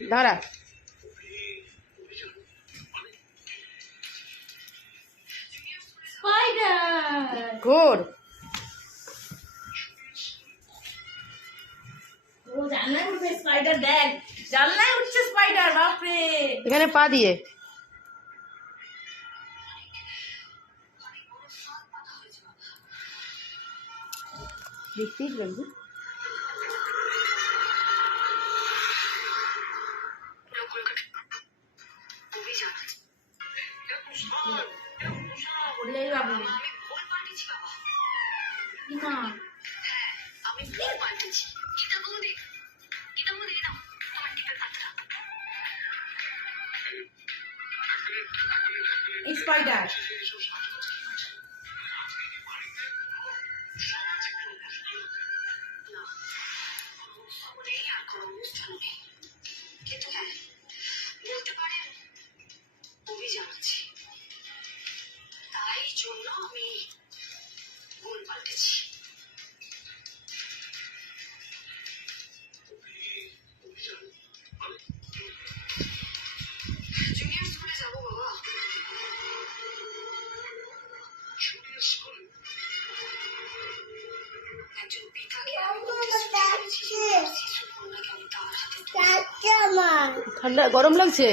দাঁড়া। ঘোর। ও জানলায় উঠবে স্পাইডার, দেখ জানলায় উঠছে স্পাইডার, বাপরে। এখানে পা দিয়ে দেখতেই লাগবে। ওরে বাবু কি মা, স্পাইডার কিন্তু হ্যাঁ বলতে পারেন অভিযান আছে, তাই জন্য আমি ভুল পাল্টেছি। জুনিয়র স্কুলে যাবো বাবা। একজন পিতাকে আমি শিশু কন্যাকে আমি তার হাতে ঠান্ডা গরম লাগছে।